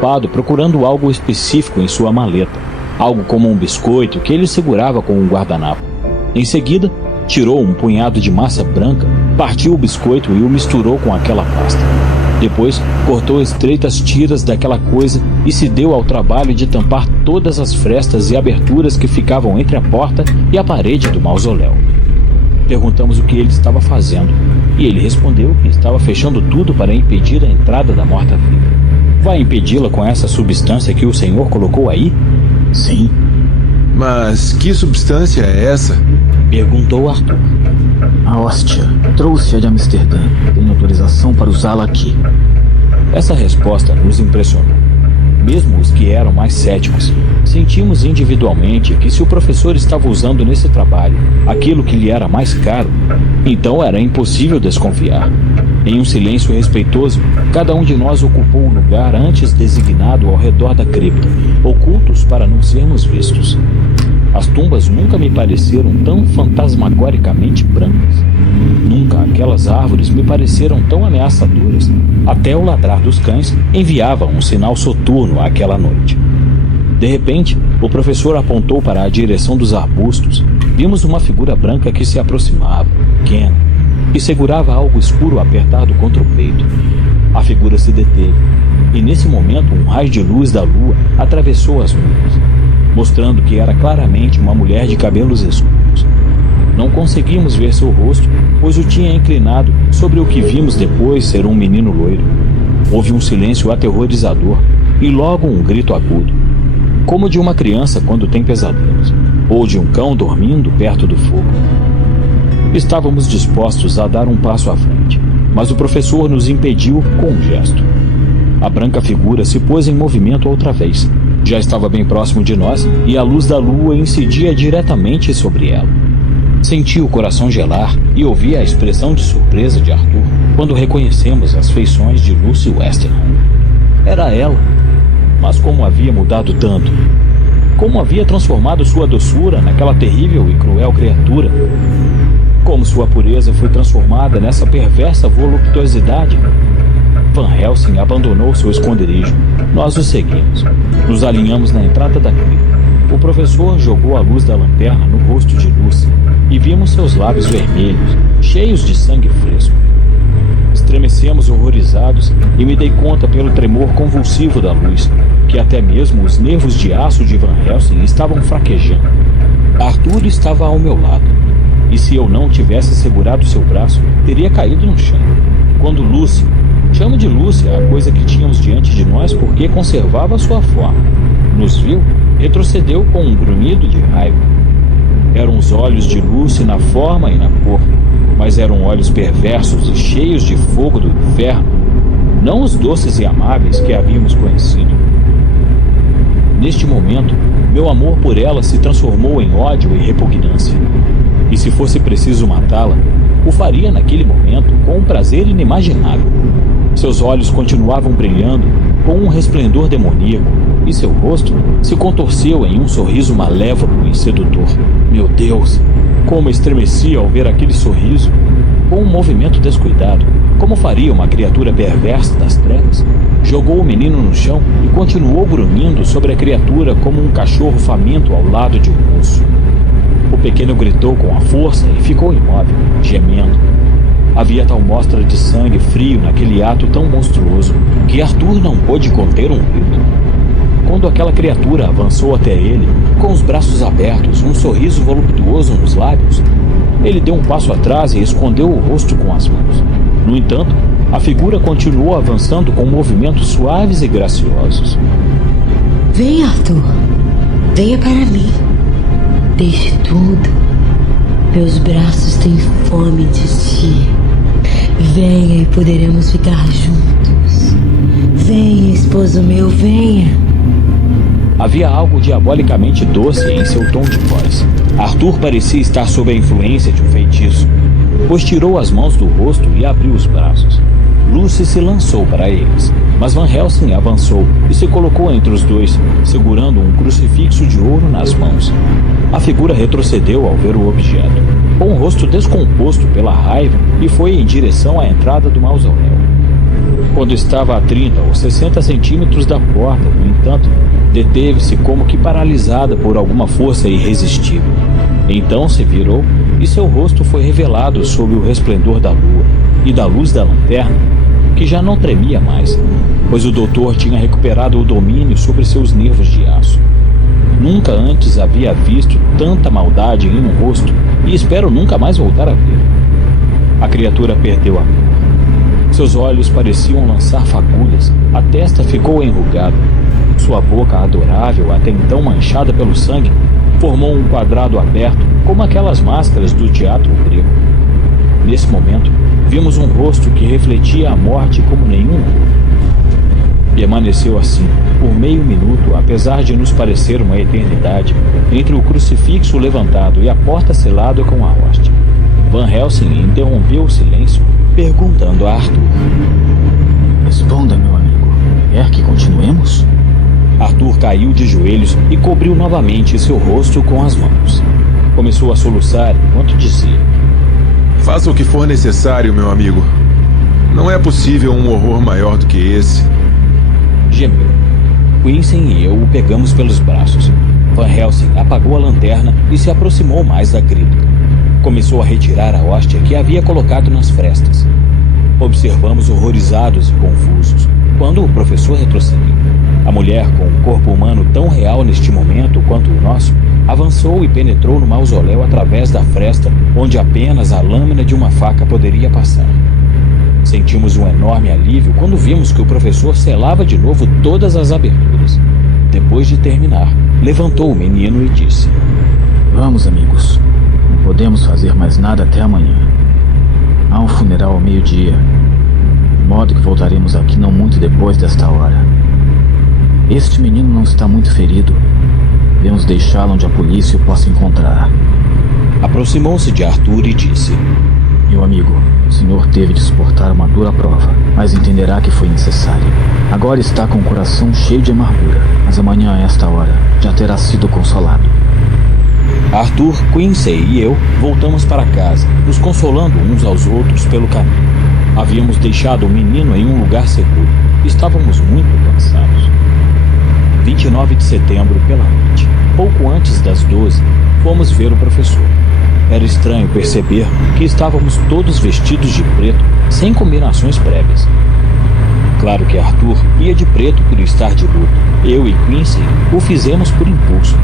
ocupado procurando algo específico em sua maleta, algo como um biscoito que ele segurava com um guardanapo. Em seguida, tirou um punhado de massa branca, partiu o biscoito e o misturou com aquela pasta. Depois, cortou estreitas tiras daquela coisa e se deu ao trabalho de tampar todas as frestas e aberturas que ficavam entre a porta e a parede do mausoléu. Perguntamos o que ele estava fazendo, e ele respondeu que estava fechando tudo para impedir a entrada da morta-viva. Vai impedi-la com essa substância que o senhor colocou aí? Sim. Mas que substância é essa? Perguntou Arthur. A hóstia. Trouxe-a de Amsterdã. Tenho autorização para usá-la aqui. Essa resposta nos impressionou. Mesmo os que eram mais céticos, sentimos individualmente que se o professor estava usando nesse trabalho aquilo que lhe era mais caro, então era impossível desconfiar. Em um silêncio respeitoso, cada um de nós ocupou o lugar antes designado ao redor da cripta, ocultos para não sermos vistos. As tumbas nunca me pareceram tão fantasmagoricamente brancas. Nunca aquelas árvores me pareceram tão ameaçadoras. Até o ladrar dos cães enviava um sinal soturno àquela noite. De repente, o professor apontou para a direção dos arbustos. Vimos uma figura branca que se aproximava, pequena, e segurava algo escuro apertado contra o peito. A figura se deteve, e nesse momento um raio de luz da lua atravessou as nuvens, mostrando que era claramente uma mulher de cabelos escuros. Não conseguimos ver seu rosto, pois o tinha inclinado sobre o que vimos depois ser um menino loiro. Houve um silêncio aterrorizador e logo um grito agudo, como de uma criança quando tem pesadelos, ou de um cão dormindo perto do fogo. Estávamos dispostos a dar um passo à frente, mas o professor nos impediu com um gesto. A branca figura se pôs em movimento outra vez. Já estava bem próximo de nós e a luz da lua incidia diretamente sobre ela. Senti o coração gelar e ouvi a expressão de surpresa de Arthur quando reconhecemos as feições de Lucy Westenra. Era ela, mas como havia mudado tanto? Como havia transformado sua doçura naquela terrível e cruel criatura? Como sua pureza foi transformada nessa perversa voluptuosidade? Van Helsing abandonou seu esconderijo. Nós o seguimos. Nos alinhamos na entrada da cripta. O professor jogou a luz da lanterna no rosto de Lucy e vimos seus lábios vermelhos, cheios de sangue fresco. Estremecemos horrorizados e me dei conta pelo tremor convulsivo da luz que até mesmo os nervos de aço de Van Helsing estavam fraquejando. Arthur estava ao meu lado, e se eu não tivesse segurado seu braço, teria caído no chão. Quando Lucy, chamo de Lucy a coisa que tínhamos diante de nós porque conservava sua forma, nos viu, retrocedeu com um grunhido de raiva. Eram os olhos de Lucy na forma e na cor, mas eram olhos perversos e cheios de fogo do inferno, não os doces e amáveis que havíamos conhecido. Neste momento, meu amor por ela se transformou em ódio e repugnância. E se fosse preciso matá-la, o faria naquele momento com um prazer inimaginável. Seus olhos continuavam brilhando com um resplendor demoníaco e seu rosto se contorceu em um sorriso malévolo e sedutor. Meu Deus, como estremeci ao ver aquele sorriso! Com um movimento descuidado, como faria uma criatura perversa das trevas, jogou o menino no chão e continuou grunhindo sobre a criatura como um cachorro faminto ao lado de um urso. O pequeno gritou com a força e ficou imóvel, gemendo. Havia tal mostra de sangue frio naquele ato tão monstruoso que Arthur não pôde conter um grito. Quando aquela criatura avançou até ele, com os braços abertos, um sorriso voluptuoso nos lábios, ele deu um passo atrás e escondeu o rosto com as mãos. No entanto, a figura continuou avançando com movimentos suaves e graciosos. Venha, Arthur. Venha para mim. Deixe tudo. Meus braços têm fome de ti. Venha e poderemos ficar juntos. Venha, esposo meu, venha. Havia algo diabolicamente doce em seu tom de voz. Arthur parecia estar sob a influência de um feitiço, pois tirou as mãos do rosto e abriu os braços. Lucy se lançou para eles, mas Van Helsing avançou e se colocou entre os dois, segurando um crucifixo de ouro nas mãos. A figura retrocedeu ao ver o objeto, com o rosto descomposto pela raiva, e foi em direção à entrada do mausoléu. Quando estava a 30 ou 60 centímetros da porta, no entanto, deteve-se como que paralisada por alguma força irresistível. Então se virou e seu rosto foi revelado sob o resplendor da lua e da luz da lanterna, que já não tremia mais, pois o doutor tinha recuperado o domínio sobre seus nervos de aço. Nunca antes havia visto tanta maldade em um rosto e espero nunca mais voltar a ver. A criatura perdeu a cor. Seus olhos pareciam lançar fagulhas, a testa ficou enrugada. Sua boca adorável, até então manchada pelo sangue, formou um quadrado aberto, como aquelas máscaras do teatro grego. Nesse momento, vimos um rosto que refletia a morte como nenhum outro. Permaneceu assim, por meio minuto, apesar de nos parecer uma eternidade, entre o crucifixo levantado e a porta selada com a hóstia. Van Helsing interrompeu o silêncio, perguntando a Arthur. Responda, meu amigo. Quer que continuemos? Arthur caiu de joelhos e cobriu novamente seu rosto com as mãos. Começou a soluçar enquanto dizia: Faça o que for necessário, meu amigo. Não é possível um horror maior do que esse. Gemeu. Quincy e eu o pegamos pelos braços. Van Helsing apagou a lanterna e se aproximou mais da cripta. Começou a retirar a hóstia que havia colocado nas frestas. Observamos horrorizados e confusos, quando o professor retrocedeu. A mulher, com um corpo humano tão real neste momento quanto o nosso, avançou e penetrou no mausoléu através da fresta onde apenas a lâmina de uma faca poderia passar. Sentimos um enorme alívio quando vimos que o professor selava de novo todas as aberturas. Depois de terminar, levantou o menino e disse: Vamos, amigos. Não podemos fazer mais nada até amanhã. Há um funeral ao meio-dia, de modo que voltaremos aqui não muito depois desta hora. Este menino não está muito ferido. Devemos deixá-lo onde a polícia o possa encontrar. Aproximou-se de Arthur e disse: Meu amigo, o senhor teve de suportar uma dura prova, mas entenderá que foi necessário. Agora está com o coração cheio de amargura, mas amanhã a esta hora já terá sido consolado. Arthur, Quincy e eu voltamos para casa, nos consolando uns aos outros pelo caminho. Havíamos deixado o menino em um lugar seguro. Estávamos muito cansados. 29 de setembro, pela noite. Pouco antes das 12, fomos ver o professor. Era estranho perceber que estávamos todos vestidos de preto, sem combinações prévias. Claro que Arthur ia de preto por estar de luto. Eu e Quincy o fizemos por impulso.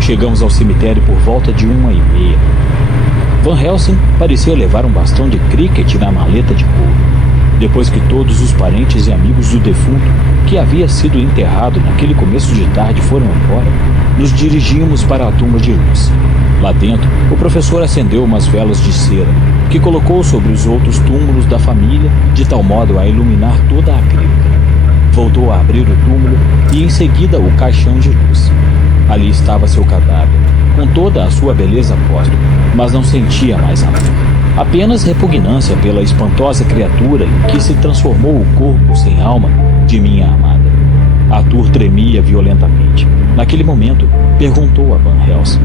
Chegamos ao cemitério por volta de 1h30. Van Helsing parecia levar um bastão de cricket na maleta de couro. Depois que todos os parentes e amigos do defunto, que havia sido enterrado naquele começo de tarde, foram embora, nos dirigimos para a tumba de Lucy. Lá dentro, o professor acendeu umas velas de cera, que colocou sobre os outros túmulos da família, de tal modo a iluminar toda a cripta. Voltou a abrir o túmulo e, em seguida, o caixão de Lucy. Ali estava seu cadáver, com toda a sua beleza póstuma, mas não sentia mais amor. Apenas repugnância pela espantosa criatura em que se transformou o corpo sem alma de minha amada. Arthur tremia violentamente. Naquele momento, perguntou a Van Helsing: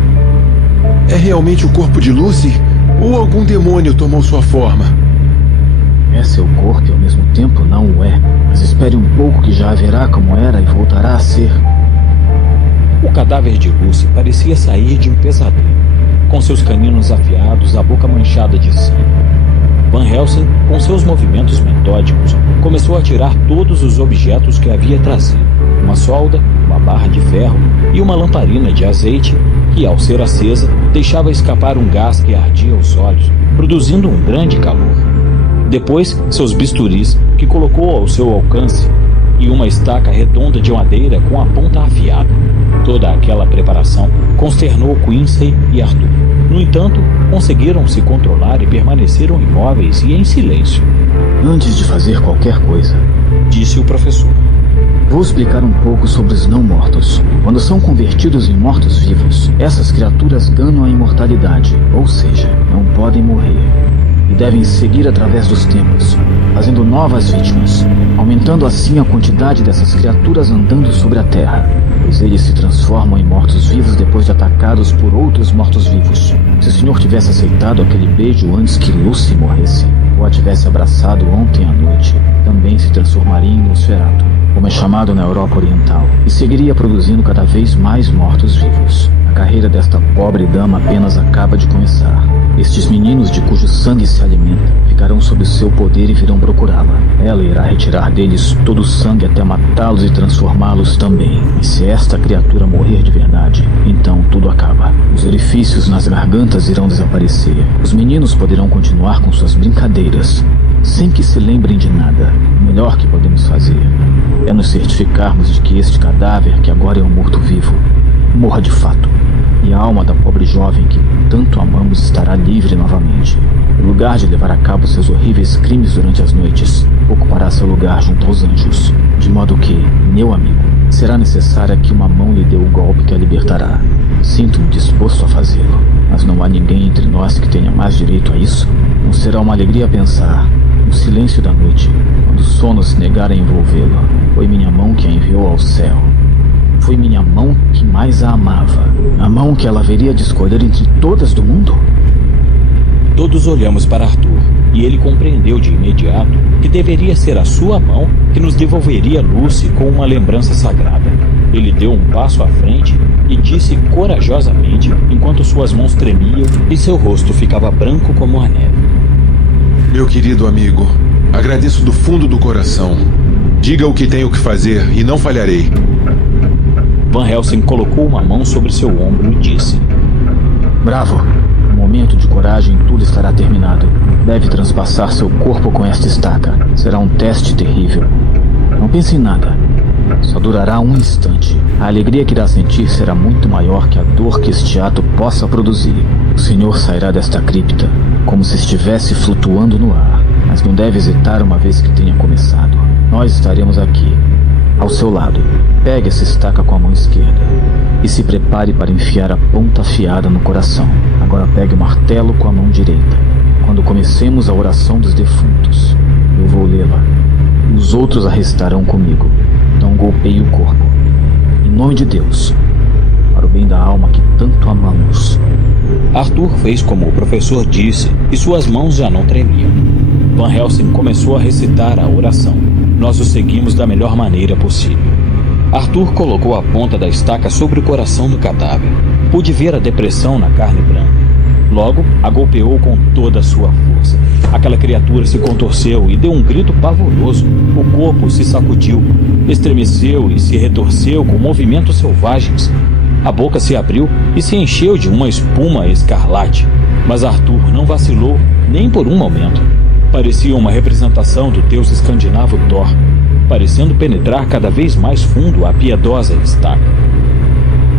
É realmente o corpo de Lucy? Ou algum demônio tomou sua forma? É seu corpo e ao mesmo tempo não o é. Mas espere um pouco que já haverá como era e voltará a ser. O cadáver de Lucy parecia sair de um pesadelo, com seus caninos afiados, a boca manchada de sangue. Van Helsing, com seus movimentos metódicos, começou a tirar todos os objetos que havia trazido: uma solda, uma barra de ferro e uma lamparina de azeite que, ao ser acesa, deixava escapar um gás que ardia os olhos, produzindo um grande calor. Depois, seus bisturis, que colocou ao seu alcance, e uma estaca redonda de madeira com a ponta afiada. Toda aquela preparação consternou Quincy e Arthur. No entanto, conseguiram se controlar e permaneceram imóveis e em silêncio. Antes de fazer qualquer coisa, disse o professor, vou explicar um pouco sobre os não-mortos. Quando são convertidos em mortos-vivos, essas criaturas ganham a imortalidade, ou seja, não podem morrer. E devem seguir através dos tempos, fazendo novas vítimas, aumentando assim a quantidade dessas criaturas andando sobre a Terra, pois eles se transformam em mortos-vivos depois de atacados por outros mortos-vivos. Se o senhor tivesse aceitado aquele beijo antes que Lucy morresse, ou a tivesse abraçado ontem à noite, também se transformaria em Nosferatu, como é chamado na Europa Oriental, e seguiria produzindo cada vez mais mortos-vivos. A carreira desta pobre dama apenas acaba de começar. Estes meninos de cujo sangue se alimenta ficarão sob seu poder e virão procurá-la. Ela irá retirar deles todo o sangue até matá-los e transformá-los também. E se esta criatura morrer de verdade, então tudo acaba. Os orifícios nas gargantas irão desaparecer. Os meninos poderão continuar com suas brincadeiras, sem que se lembrem de nada. O melhor que podemos fazer é nos certificarmos de que este cadáver, que agora é um morto-vivo, morra de fato. E a alma da pobre jovem que tanto amamos estará livre novamente. No lugar de levar a cabo seus horríveis crimes durante as noites, ocupará seu lugar junto aos anjos. De modo que, meu amigo, será necessária que uma mão lhe dê o golpe que a libertará. Sinto-me disposto a fazê-lo, mas não há ninguém entre nós que tenha mais direito a isso. Não será uma alegria pensar, no silêncio da noite, quando o sono se negar a envolvê-lo, foi minha mão que a enviou ao céu. Foi minha mão que mais a amava. A mão que ela haveria de escolher entre todas do mundo. Todos olhamos para Arthur, e ele compreendeu de imediato que deveria ser a sua mão que nos devolveria Lucy com uma lembrança sagrada. Ele deu um passo à frente e disse corajosamente, enquanto suas mãos tremiam e seu rosto ficava branco como a neve: Meu querido amigo, agradeço do fundo do coração. Diga o que tenho que fazer e não falharei. Van Helsing colocou uma mão sobre seu ombro e disse: Bravo! No momento de coragem, tudo estará terminado. Deve transpassar seu corpo com esta estaca. Será um teste terrível. Não pense em nada. Só durará um instante. A alegria que irá sentir será muito maior que a dor que este ato possa produzir. O senhor sairá desta cripta como se estivesse flutuando no ar. Mas não deve hesitar uma vez que tenha começado. Nós estaremos aqui, ao seu lado. Pegue essa estaca com a mão esquerda e se prepare para enfiar a ponta afiada no coração. Agora pegue o martelo com a mão direita. Quando comecemos a oração dos defuntos, eu vou lê-la. Os outros a recitarão comigo. Então golpeie o corpo. Em nome de Deus, para o bem da alma que tanto amamos. Arthur fez como o professor disse e suas mãos já não tremiam. Van Helsing começou a recitar a oração. Nós o seguimos da melhor maneira possível. Arthur colocou a ponta da estaca sobre o coração do cadáver. Pude ver a depressão na carne branca. Logo, a golpeou com toda a sua força. Aquela criatura se contorceu e deu um grito pavoroso. O corpo se sacudiu, estremeceu e se retorceu com movimentos selvagens. A boca se abriu e se encheu de uma espuma escarlate. Mas Arthur não vacilou nem por um momento. Parecia uma representação do deus escandinavo Thor, parecendo penetrar cada vez mais fundo a piedosa estaca.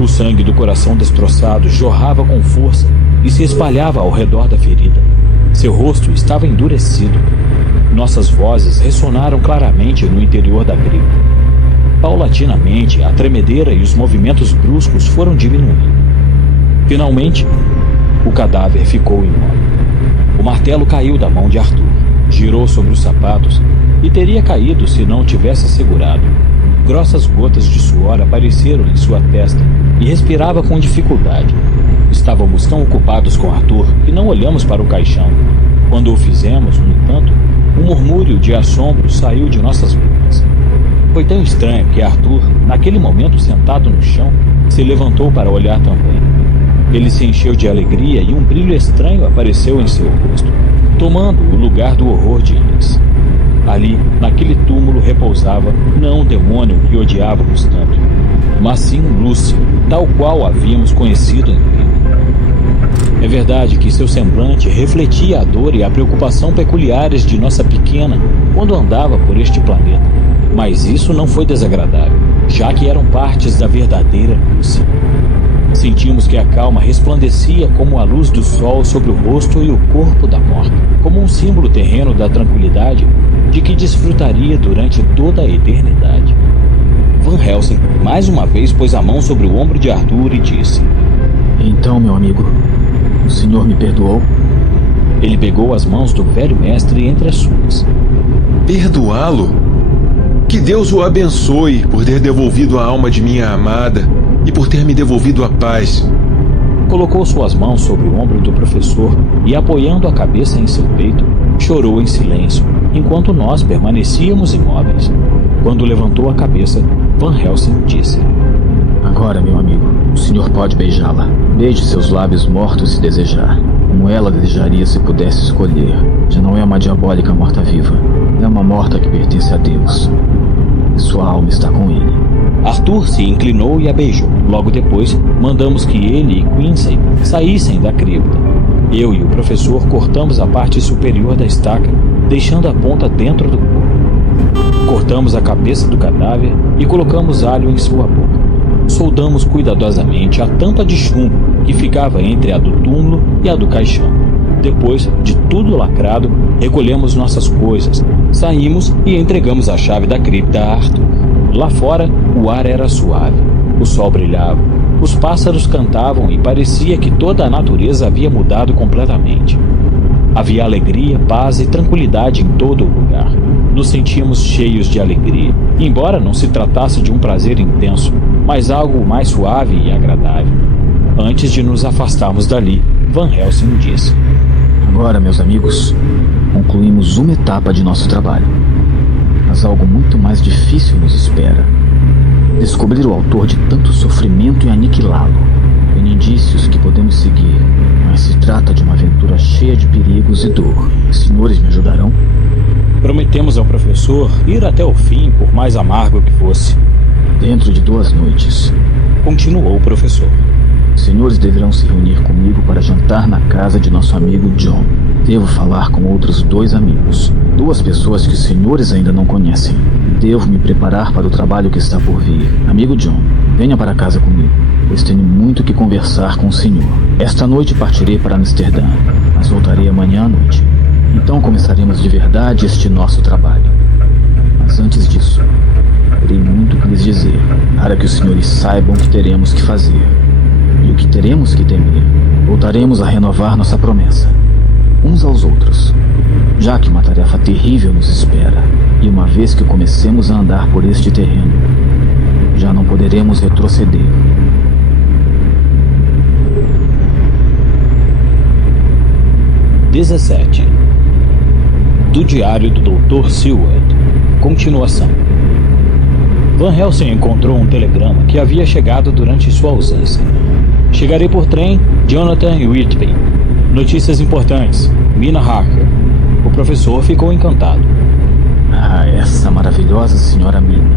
O sangue do coração destroçado jorrava com força e se espalhava ao redor da ferida. Seu rosto estava endurecido. Nossas vozes ressonaram claramente no interior da cripta. Paulatinamente, a tremedeira e os movimentos bruscos foram diminuindo. Finalmente, o cadáver ficou imóvel. O martelo caiu da mão de Arthur, girou sobre os sapatos e teria caído se não o tivesse segurado. Grossas gotas de suor apareceram em sua testa e respirava com dificuldade. Estávamos tão ocupados com Arthur que não olhamos para o caixão. Quando o fizemos, no entanto, um murmúrio de assombro saiu de nossas bocas. Foi tão estranho que Arthur, naquele momento sentado no chão, se levantou para olhar também. Ele se encheu de alegria e um brilho estranho apareceu em seu rosto, tomando o lugar do horror de antes. Ali, naquele túmulo, repousava não o demônio que odiávamos tanto, mas sim Lucy, tal qual havíamos conhecido em vida. É verdade que seu semblante refletia a dor e a preocupação peculiares de nossa pequena quando andava por este planeta, mas isso não foi desagradável, já que eram partes da verdadeira Lucy. Sentimos que a calma resplandecia como a luz do sol sobre o rosto e o corpo da morta, como um símbolo terreno da tranquilidade de que desfrutaria durante toda a eternidade. Van Helsing mais uma vez pôs a mão sobre o ombro de Arthur e disse: Então, meu amigo, o senhor me perdoou? Ele pegou as mãos do velho mestre entre as suas. Perdoá-lo? Que Deus o abençoe por ter devolvido a alma de minha amada e por ter me devolvido a paz. colocou suas mãos sobre o ombro do professor e, apoiando a cabeça em seu peito, chorou em silêncio, enquanto nós permanecíamos imóveis. Quando levantou a cabeça, Van Helsing disse: Agora, meu amigo, o senhor pode beijá-la. Beije seus lábios mortos se desejar, como ela desejaria se pudesse escolher. Já não é uma diabólica morta-viva, é uma morta que pertence a Deus. E sua alma está com ele. Arthur se inclinou e a beijou. Logo depois, mandamos que ele e Quincy saíssem da cripta. Eu e o professor cortamos a parte superior da estaca, deixando a ponta dentro do corpo. Cortamos a cabeça do cadáver e colocamos alho em sua boca. Soldamos cuidadosamente a tampa de chumbo que ficava entre a do túmulo e a do caixão. Depois de tudo lacrado, recolhemos nossas coisas, saímos e entregamos a chave da cripta a Arthur. Lá fora, o ar era suave, o sol brilhava, os pássaros cantavam e parecia que toda a natureza havia mudado completamente. Havia alegria, paz e tranquilidade em todo o lugar. Nos sentíamos cheios de alegria, embora não se tratasse de um prazer intenso, mas algo mais suave e agradável. Antes de nos afastarmos dali, Van Helsing disse: Agora, meus amigos, concluímos uma etapa de nosso trabalho. Mas algo muito mais difícil nos espera. Descobrir o autor de tanto sofrimento e aniquilá-lo. Tem indícios que podemos seguir, mas se trata de uma aventura cheia de perigos e dor. Os senhores me ajudarão? Prometemos ao professor ir até o fim, por mais amargo que fosse. Dentro de 2 noites, continuou o professor. Os senhores deverão se reunir comigo para jantar na casa de nosso amigo John. Devo falar com outros 2 amigos, 2 pessoas que os senhores ainda não conhecem. Devo me preparar para o trabalho que está por vir. Amigo John, venha para casa comigo, pois tenho muito que conversar com o senhor. Esta noite partirei para Amsterdã, mas voltarei amanhã à noite. Então começaremos de verdade este nosso trabalho. Mas antes disso, terei muito que lhes dizer, para que os senhores saibam o que teremos que fazer. E o que teremos que temer. Voltaremos a renovar nossa promessa, uns aos outros, já que uma tarefa terrível nos espera. E uma vez que comecemos a andar por este terreno, já não poderemos retroceder. Do diário do Dr. Seward. Continuação. Van Helsing encontrou um telegrama que havia chegado durante sua ausência. Chegarei por trem, Jonathan e Whitby. Notícias importantes. Mina Harker. O professor ficou encantado. Ah, essa maravilhosa senhora Mina.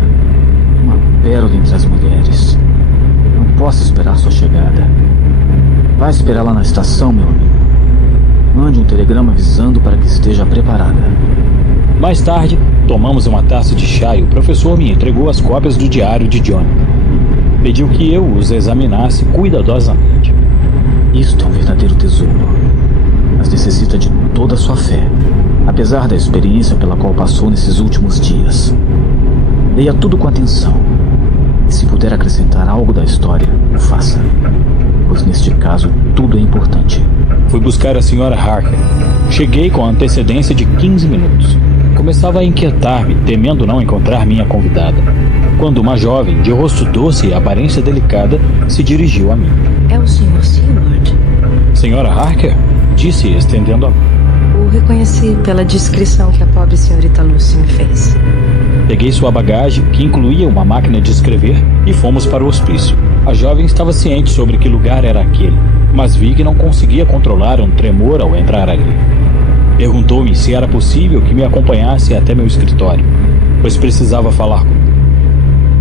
Uma pérola entre as mulheres. Não posso esperar sua chegada. Vai esperá-la na estação, meu amigo. Mande um telegrama avisando para que esteja preparada. Mais tarde, tomamos uma taça de chá e o professor me entregou as cópias do diário de Jonathan. Pediu que eu os examinasse cuidadosamente. Isto é um verdadeiro tesouro, mas necessita de toda a sua fé, apesar da experiência pela qual passou nesses últimos dias. Leia tudo com atenção, e se puder acrescentar algo da história, o faça, pois neste caso tudo é importante. Fui buscar a Sra. Harker. Cheguei com antecedência de 15 minutos. Começava a inquietar-me, temendo não encontrar minha convidada, quando uma jovem, de rosto doce e aparência delicada, se dirigiu a mim. É o Sr. Seward? Sra. Harker? Disse, estendendo a mão. O reconheci pela descrição que a pobre senhorita Lucy me fez. Peguei sua bagagem, que incluía uma máquina de escrever, e fomos para o hospício. A jovem estava ciente sobre que lugar era aquele, mas vi que não conseguia controlar um tremor ao entrar ali. Perguntou-me se era possível que me acompanhasse até meu escritório, pois precisava falar comigo.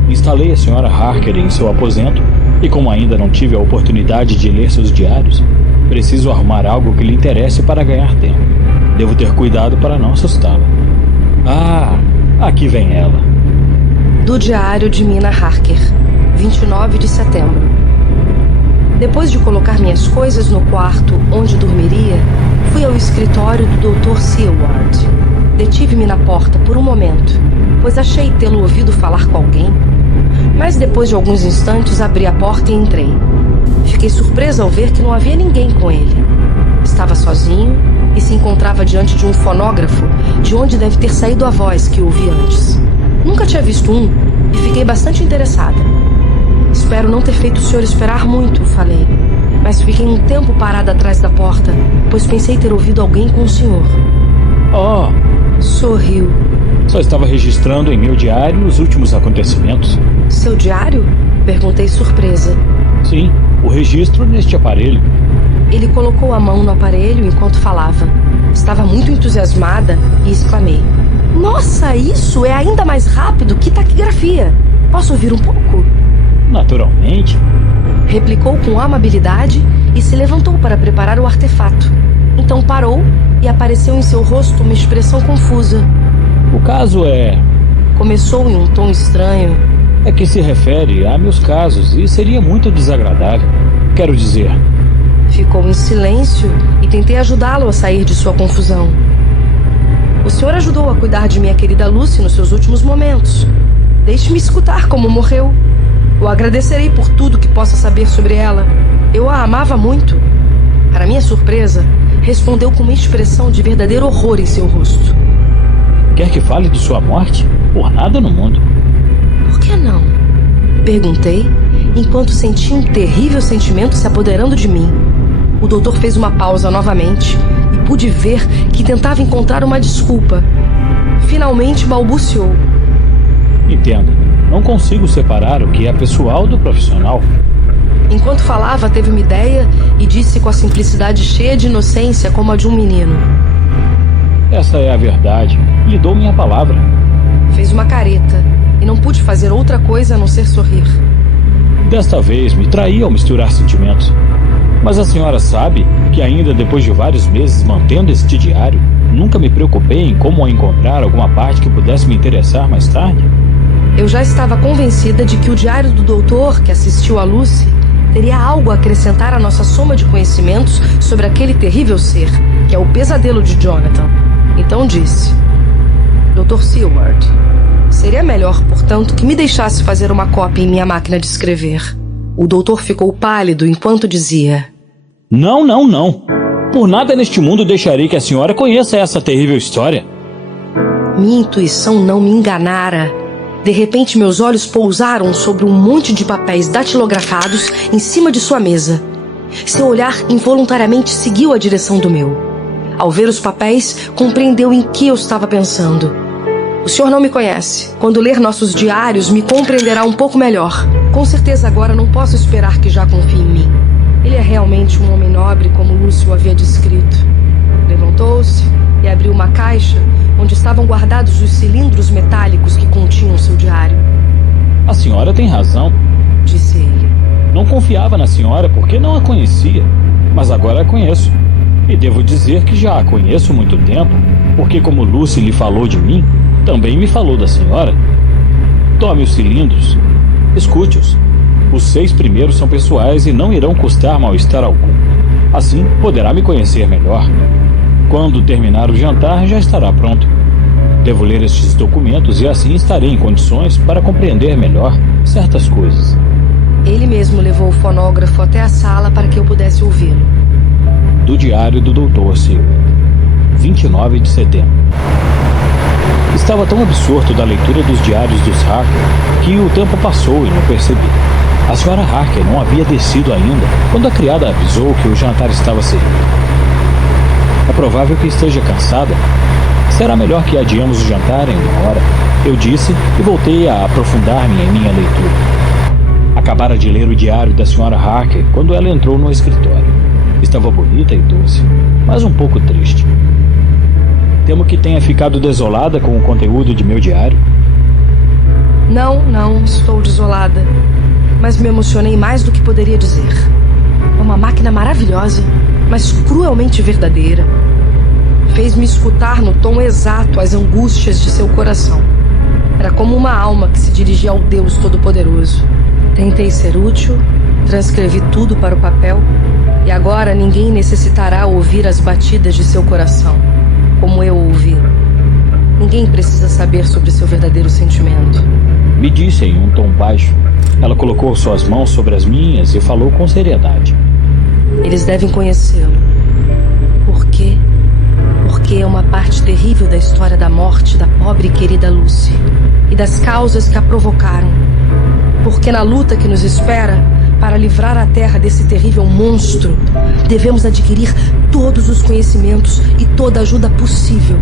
Instalei a Sra. Harker em seu aposento e, como ainda não tive a oportunidade de ler seus diários, preciso arrumar algo que lhe interesse para ganhar tempo. Devo ter cuidado para não assustá-la. Ah, aqui vem ela. Do diário de Mina Harker, 29 de setembro. Depois de colocar minhas coisas no quarto onde dormiria, fui ao escritório do Dr. Seward. Detive-me na porta por um momento, pois achei tê-lo ouvido falar com alguém. Mas depois de alguns instantes abri a porta e entrei. Fiquei surpresa ao ver que não havia ninguém com ele. Estava sozinho e se encontrava diante de um fonógrafo, de onde deve ter saído a voz que ouvi antes. Nunca tinha visto um e fiquei bastante interessada. Espero não ter feito o senhor esperar muito, falei. mas fiquei um tempo parada atrás da porta, pois pensei ter ouvido alguém com o senhor. Oh, Sorriu. só estava registrando em meu diário os últimos acontecimentos. Seu diário? Perguntei surpresa. Sim, o registro neste aparelho. Ele colocou a mão no aparelho enquanto falava. Estava muito entusiasmada e exclamei: Nossa, isso é ainda mais rápido que taquigrafia. Posso ouvir um pouco? Naturalmente. Replicou com amabilidade e se levantou para preparar o artefato. Então parou e apareceu em seu rosto uma expressão confusa. O caso Começou em um tom estranho. é que se refere a meus casos e seria muito desagradável. Quero dizer, Ficou em silêncio e tentei ajudá-lo a sair de sua confusão. O senhor ajudou a cuidar de minha querida Lucy nos seus últimos momentos. Deixe-me escutar como morreu. Eu agradecerei por tudo que possa saber sobre ela. Eu a amava muito. Para minha surpresa, respondeu com uma expressão de verdadeiro horror em seu rosto. quer que fale de sua morte? Por nada no mundo. Por que não? Perguntei, enquanto senti um terrível sentimento se apoderando de mim. O doutor fez uma pausa novamente e pude ver que tentava encontrar uma desculpa. Finalmente balbuciou. Entenda, não consigo separar o que é pessoal do profissional. Enquanto falava, teve uma ideia e disse com a simplicidade cheia de inocência como a de um menino. Essa é a verdade. Lhe dou minha palavra. Fez uma careta e não pude fazer outra coisa a não ser sorrir. Desta vez me traí ao misturar sentimentos. Mas a senhora sabe que ainda depois de vários meses mantendo este diário, nunca me preocupei em como encontrar alguma parte que pudesse me interessar mais tarde? Eu já estava convencida de que o diário do doutor que assistiu a Lucy teria algo a acrescentar à nossa soma de conhecimentos sobre aquele terrível ser, que é o pesadelo de Jonathan. Então disse: Dr. Seward, seria melhor, portanto, que me deixasse fazer uma cópia em minha máquina de escrever. O doutor ficou pálido enquanto dizia: Não, não, não. Por nada neste mundo deixarei que a senhora conheça essa terrível história. Minha intuição não me enganara. De repente, meus olhos pousaram sobre um monte de papéis datilografados em cima de sua mesa. Seu olhar involuntariamente seguiu a direção do meu. Ao ver os papéis, compreendeu em que eu estava pensando. O senhor não me conhece. Quando ler nossos diários, me compreenderá um pouco melhor. Com certeza agora não posso esperar que já confie em mim. Ele é realmente um homem nobre, como Lúcio havia descrito. Levantou-se e abriu uma caixa onde estavam guardados os cilindros metálicos que continham seu diário. A senhora tem razão, Disse ele. Não confiava na senhora porque não a conhecia, mas agora a conheço. E devo dizer que já a conheço há muito tempo, porque como Lucy lhe falou de mim, também me falou da senhora. Tome os cilindros. Escute-os. Os 6 primeiros são pessoais e não irão custar mal-estar algum. Assim, poderá me conhecer melhor. Quando terminar o jantar, já estará pronto. Devo ler estes documentos e assim estarei em condições para compreender melhor certas coisas. Ele mesmo levou o fonógrafo até a sala para que eu pudesse ouvi-lo. Do diário do Dr. Seward, 29 de setembro. Estava tão absorto da leitura dos diários dos Harker que o tempo passou e não percebi. A senhora Harker não havia descido ainda quando a criada avisou que o jantar estava servido. É provável que esteja cansada. Será melhor que adiemos o jantar em uma hora, eu disse e voltei a aprofundar-me em minha leitura. Acabara de ler o diário da senhora Harker quando ela entrou no escritório. Estava bonita e doce, mas um pouco triste. Temo que tenha ficado desolada com o conteúdo de meu diário. Não estou desolada. Mas me emocionei mais do que poderia dizer. É uma máquina maravilhosa, mas cruelmente verdadeira. Fez-me escutar no tom exato as angústias de seu coração. Era como uma alma que se dirigia ao Deus Todo-Poderoso. Tentei ser útil, transcrevi tudo para o papel, e agora ninguém necessitará ouvir as batidas de seu coração, como eu ouvi. Ninguém precisa saber sobre seu verdadeiro sentimento. Me disse em um tom baixo. Ela colocou suas mãos sobre as minhas e falou com seriedade. Eles devem conhecê-lo. Por quê? Porque é uma parte terrível da história da morte da pobre e querida Lucy e das causas que a provocaram. Porque na luta que nos espera, Para livrar a Terra desse terrível monstro, devemos adquirir todos os conhecimentos e toda a ajuda possível.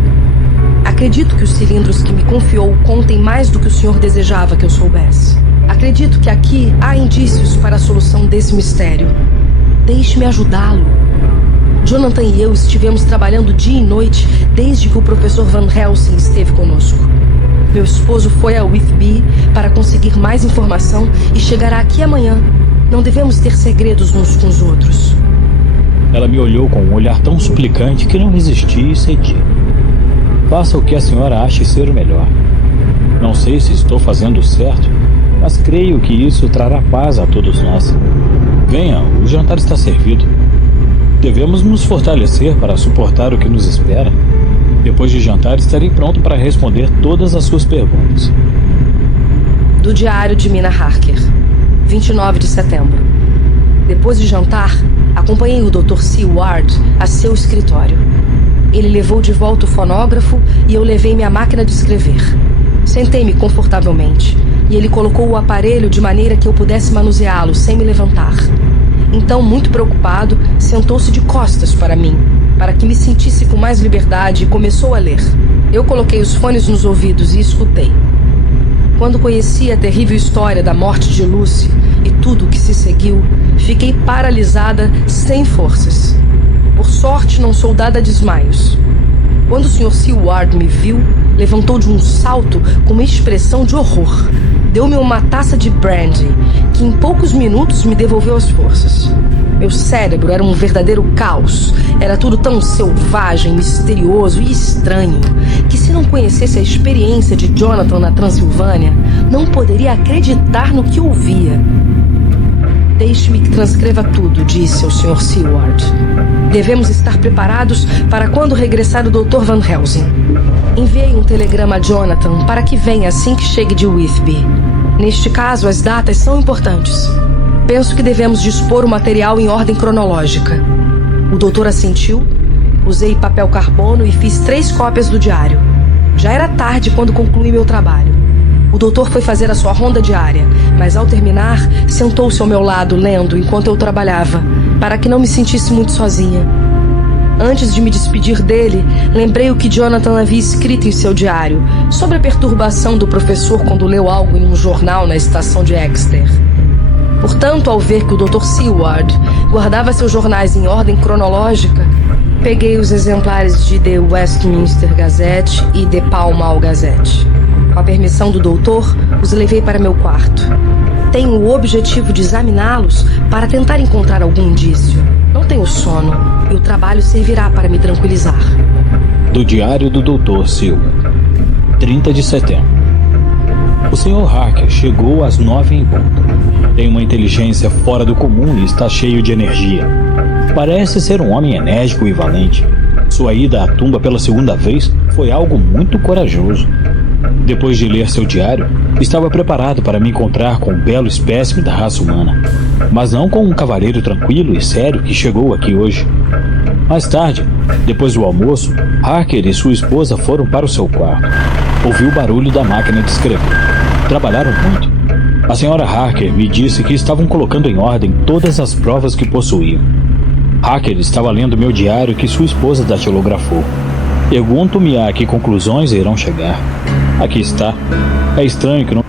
Acredito que os cilindros que me confiou contem mais do que o senhor desejava que eu soubesse. Acredito que aqui há indícios para a solução desse mistério. Deixe-me ajudá-lo. Jonathan e eu estivemos trabalhando dia e noite desde que o professor Van Helsing esteve conosco. Meu esposo foi ao Whitby para conseguir mais informação e chegará aqui amanhã. Não devemos ter segredos uns com os outros. Ela me olhou com um olhar tão suplicante que não resisti e cedi. Faça o que a senhora ache ser o melhor. Não sei se estou fazendo certo, mas creio que isso trará paz a todos nós. Venha, o jantar está servido. Devemos nos fortalecer para suportar o que nos espera. Depois de jantar, estarei pronto para responder todas as suas perguntas. Do diário de Mina Harker, 29 de setembro. Depois de jantar, acompanhei o Dr. Seward a seu escritório. Ele levou de volta o fonógrafo e eu levei minha máquina de escrever. Sentei-me confortavelmente e ele colocou o aparelho de maneira que eu pudesse manuseá-lo sem me levantar. Então, muito preocupado, sentou-se de costas para mim, para que me sentisse com mais liberdade e começou a ler. Eu coloquei os fones nos ouvidos e escutei. Quando conheci a terrível história da morte de Lucy e tudo o que se seguiu, fiquei paralisada, sem forças. Por sorte, não sou dada a desmaios. Quando o Sr. Seward me viu, levantou de um salto com uma expressão de horror. Deu-me uma taça de brandy, que em poucos minutos me devolveu as forças. Meu cérebro era um verdadeiro caos. Era tudo tão selvagem, misterioso e estranho, que se não conhecesse a experiência de Jonathan na Transilvânia, não poderia acreditar no que ouvia. Deixe-me que transcreva tudo, disse ao Sr. Seward. Devemos estar preparados para quando regressar o Dr. Van Helsing. Enviei um telegrama a Jonathan para que venha assim que chegue de Whitby. Neste caso, as datas são importantes. Penso que devemos dispor o material em ordem cronológica. O doutor assentiu, usei papel carbono e fiz 3 cópias do diário. Já era tarde quando concluí meu trabalho. O doutor foi fazer a sua ronda diária, mas ao terminar, sentou-se ao meu lado lendo enquanto eu trabalhava, para que não me sentisse muito sozinha. Antes de me despedir dele, lembrei o que Jonathan havia escrito em seu diário sobre a perturbação do professor quando leu algo em um jornal na estação de Exeter. Portanto, ao ver que o Dr. Seward guardava seus jornais em ordem cronológica, peguei os exemplares de The Westminster Gazette e The Pall Mall Gazette. Com a permissão do doutor, os levei para meu quarto. Tenho o objetivo de examiná-los para tentar encontrar algum indício. Não tenho sono e o trabalho servirá para me tranquilizar. Do diário do Dr. Seward, 30 de setembro. O Sr. Harker chegou às 9 em ponto. Tem uma inteligência fora do comum e está cheio de energia. Parece ser um homem enérgico e valente. Sua ida à tumba pela segunda vez foi algo muito corajoso. Depois de ler seu diário, estava preparado para me encontrar com um belo espécime da raça humana, mas não com um cavalheiro tranquilo e sério que chegou aqui hoje. Mais tarde, depois do almoço, Harker e sua esposa foram para o seu quarto. Ouviu o barulho da máquina de escrever. Trabalharam muito. A senhora Harker me disse que estavam colocando em ordem todas as provas que possuíam. Harker estava lendo meu diário que sua esposa datilografou. Pergunto-me a que conclusões irão chegar. Aqui está. É estranho que não